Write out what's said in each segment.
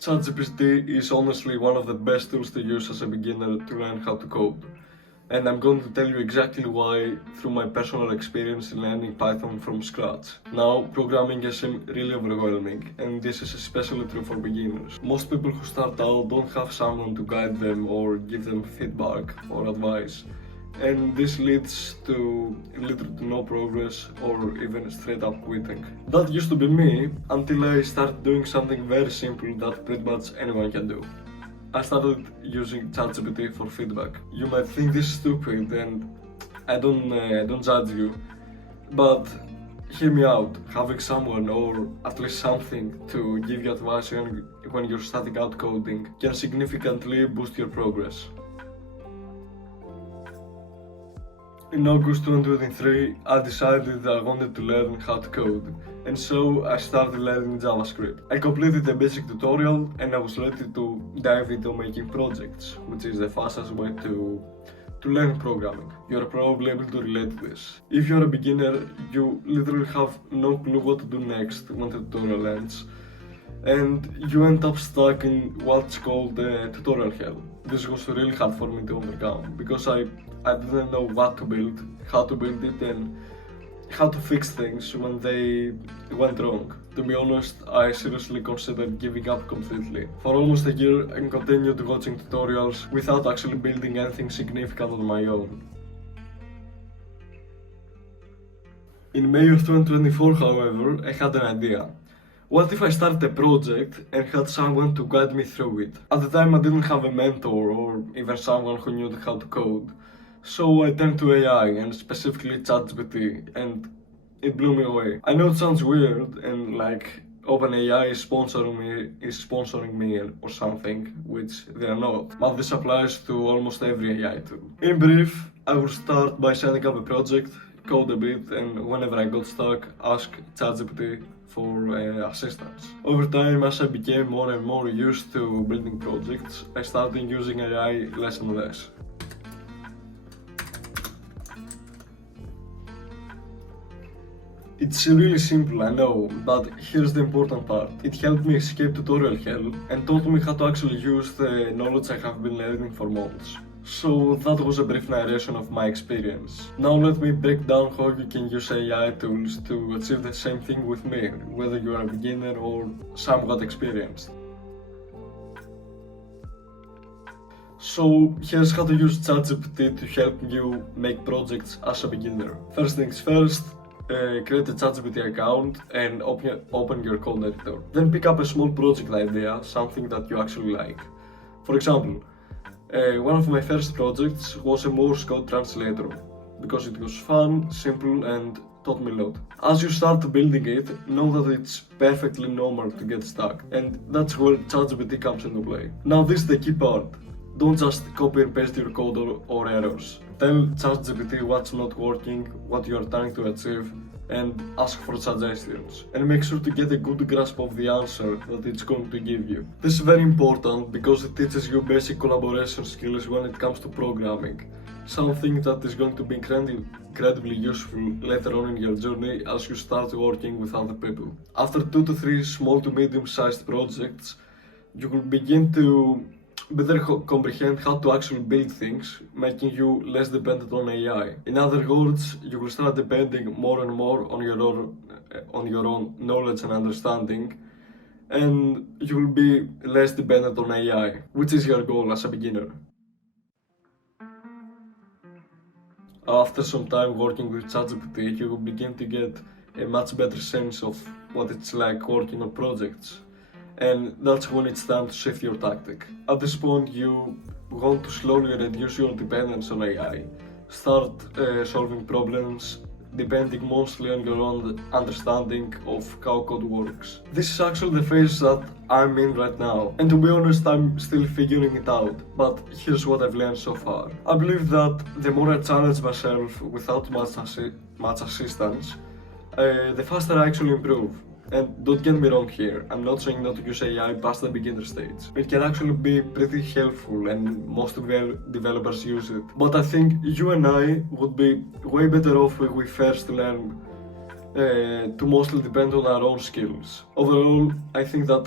ChatGPT is honestly one of the best tools to use as a beginner to learn how to code. And I'm going to tell you exactly why through my personal experience in learning Python from scratch. Now, programming can seem really overwhelming, and this is especially true for beginners. Most people who start out don't have someone to guide them or give them feedback or advice, and this leads to little to no progress or even straight up quitting. That used to be me until I started doing something very simple that pretty much anyone can do. I started using ChatGPT for feedback. You might think this is stupid, and I don't judge you, but hear me out. Having someone or at least something to give you advice when you're starting out coding can significantly boost your progress. In August 2023, I decided that I wanted to learn how to code, and so I started learning JavaScript. I completed a basic tutorial and I was ready to dive into making projects, which is the fastest way to learn programming. You're probably able to relate to this. If you're a beginner, you literally have no clue what to do next when the tutorial ends, and you end up stuck in what's called tutorial hell. This was really hard for me to overcome because I didn't know what to build, how to build it, and how to fix things when they went wrong. To be honest, I seriously considered giving up completely. For almost a year, I continued watching tutorials without actually building anything significant on my own. In May of 2024, however, I had an idea. What if I started a project and had someone to guide me through it? At the time I didn't have a mentor or even someone who knew how to code. So I turned to AI and specifically ChatGPT, and it blew me away. I know it sounds weird and like OpenAI is sponsoring me or something, which they are not. But this applies to almost every AI tool. In brief, I would start by setting up a project, code a bit, and whenever I got stuck, ask ChatGPT for assistance. Over time, as I became more and more used to building projects, I started using AI less and less. It's really simple, I know, but here's the important part. It helped me escape tutorial hell and taught me how to actually use the knowledge I have been learning for months. So that was a brief narration of my experience. Now let me break down how you can use AI tools to achieve the same thing with me, whether you are a beginner or somewhat experienced. So here's how to use ChatGPT to help you make projects as a beginner. First things first, create a ChatGPT account and open your code editor. Then pick up a small project idea, something that you actually like. For example, one of my first projects was a Morse code translator, because it was fun, simple, and taught me a lot. As you start building it, know that it's perfectly normal to get stuck, and that's where ChatGPT comes into play. Now this is the key part. Don't just copy and paste your code or errors. Tell ChatGPT what's not working, what you are trying to achieve, and ask for suggestions. And make sure to get a good grasp of the answer that it's going to give you. This is very important because it teaches you basic collaboration skills when it comes to programming. Something that is going to be incredibly useful later on in your journey as you start working with other people. After 2 to 3 small to medium sized projects, you will begin to better comprehend how to actually build things, making you less dependent on AI. In other words, you will start depending more and more on your own knowledge and understanding, and you will be less dependent on AI, which is your goal as a beginner. After some time working with ChatGPT, you will begin to get a much better sense of what it's like working on projects. And that's when it's time to shift your tactic. At this point, you want to slowly reduce your dependence on AI. Start solving problems depending mostly on your own understanding of how code works. This is actually the phase that I'm in right now, and to be honest, I'm still figuring it out, but here's what I've learned so far. I believe that the more I challenge myself without much assistance, the faster I actually improve. And don't get me wrong here, I'm not saying not to use AI past the beginner stage. It can actually be pretty helpful and most developers use it. But I think you and I would be way better off if we first learn to mostly depend on our own skills. Overall, I think that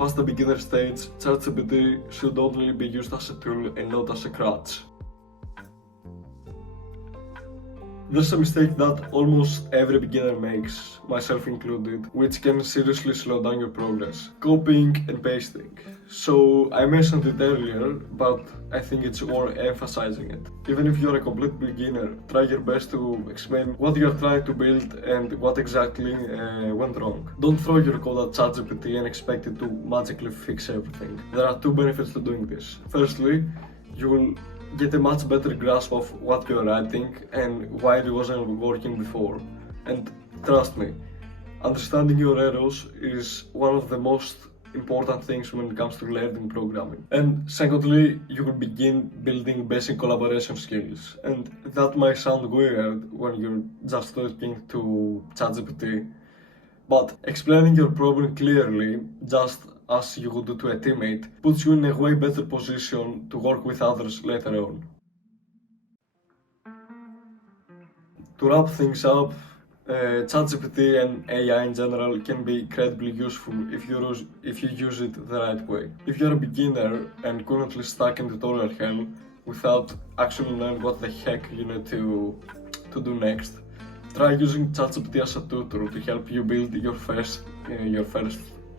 past the beginner stage, ChatGPT should only be used as a tool and not as a crutch. There's a mistake that almost every beginner makes, myself included, which can seriously slow down your progress: copying and pasting. So I mentioned it earlier, but I think it's worth emphasizing it. Even if you're a complete beginner, try your best to explain what you're trying to build and what exactly went wrong. Don't throw your code at ChatGPT and expect it to magically fix everything. There are two benefits to doing this. Firstly, you will get a much better grasp of what you're writing and why it wasn't working before. And trust me, understanding your errors is one of the most important things when it comes to learning programming. And secondly, you will begin building basic collaboration skills. And that might sound weird when you're just talking to ChatGPT, but explaining your problem clearly, just as you would do to a teammate, puts you in a way better position to work with others later on. To wrap things up, ChatGPT and AI in general can be incredibly useful if you use it the right way. If you're a beginner and currently stuck in tutorial hell without actually knowing what the heck you need to do next, try using ChatGPT as a tutor to help you build your first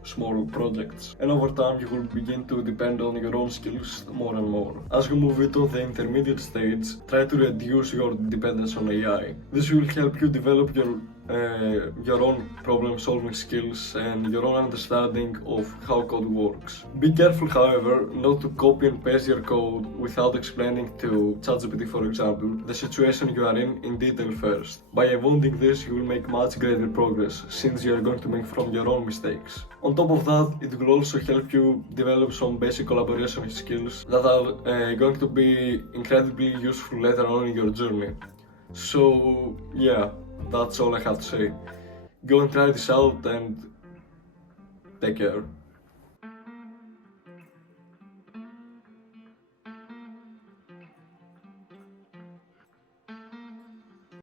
small projects, and over time you will begin to depend on your own skills more and more. As you move into the intermediate stage, try to reduce your dependence on AI. This will help you develop your own problem solving skills and your own understanding of how code works. Be careful, however, not to copy and paste your code without explaining to ChatGPT, for example, the situation you are in detail first. By avoiding this, you will make much greater progress, since you are going to make from your own mistakes. On top of that, it will also help you develop some basic collaboration skills that are going to be incredibly useful later on in your journey. So yeah, that's all I have to say. Go and try this out and take care.